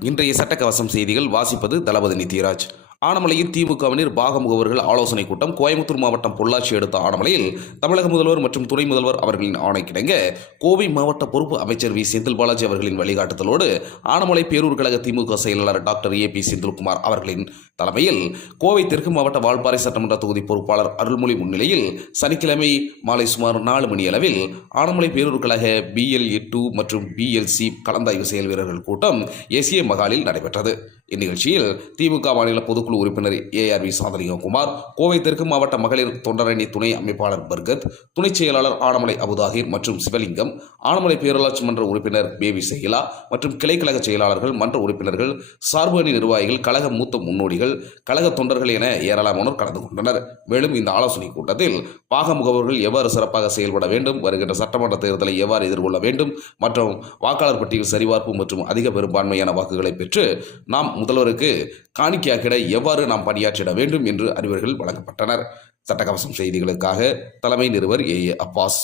இன்றைய சட்டக்கவசம் செய்திகள் வாசிப்பது தளபதி நித்யராஜ். ஆனமலையில் திமுகவினர் பாக முகவர்கள் ஆலோசனைக் கூட்டம் கோயம்புத்தூர் மாவட்டம் பொள்ளாச்சி அடுத்த ஆனமலையில் தமிழக முதல்வர் மற்றும் துணை முதல்வர் அவர்களின் ஆணைக்கிடங்க கோவை மாவட்ட பொறுப்பு அமைச்சர் வி செந்தில் பாலாஜி அவர்களின் வழிகாட்டுதலோடு ஆனமலை பேரூர் கழக திமுக செயலாளர் டாக்டர் ஏ பி செந்தில்குமார் அவர்களின் தலைமையில் கோவை தெற்கு மாவட்ட வால்பாறை சட்டமன்ற தொகுதி பொறுப்பாளர் அருள்மொழி முன்னிலையில் சனிக்கிழமை மாலை சுமார் நாலு மணி அளவில் ஆனமலை பேரூர் கழக பிஎல்ஏ டூ மற்றும் பிஎல்சி கலந்தாய்வு செயல் வீரர்கள் கூட்டம் ஏசிய மகாலில் நடைபெற்றது. இந்நிகழ்ச்சியில் திமுக மாநில பொதுக்குழு உறுப்பினர் ஏஆர்வி சாதனிககுமார் கோவை தெற்கு மாவட்ட மகளிர் தொண்டரணி துணை அமைப்பாளர் பர்கத் துணைச் செயலாளர் ஆனமலை அபுதாகிர் மற்றும் சிவலிங்கம் ஆனமலை பேரூராட்சி மன்ற உறுப்பினர் பேபி சகிலா மற்றும் கிளைக்கழக செயலாளர்கள் மன்ற உறுப்பினர்கள் சார்பு அணி நிர்வாகிகள் கழக மூத்த முன்னோடிகள் கழக தொண்டர்கள் என ஏராளமானோர் கலந்து கொண்டனர். மேலும் இந்த ஆலோசனை கூட்டத்தில் பாக முகவர்கள் எவ்வாறு சிறப்பாக செயல்பட வேண்டும் வருகின்ற சட்டமன்ற தேர்தலை எவ்வாறு எதிர்கொள்ள வேண்டும் மற்றும் வாக்காளர் பட்டியல் சரிபார்ப்பு மற்றும் அதிக பெரும்பான்மையான வாக்குகளை பெற்று நாம் முதல்வருக்கு காணிக்கையாக்கிட எவ்வாறு நாம் பணியாற்றிட வேண்டும் என்று அறிவுரைகள் வழங்கப்பட்டனர். சட்டக்கவசம் செய்திகளுக்காக தலைமை நிறுவர் ஏ ஏ அப்பாஸ்.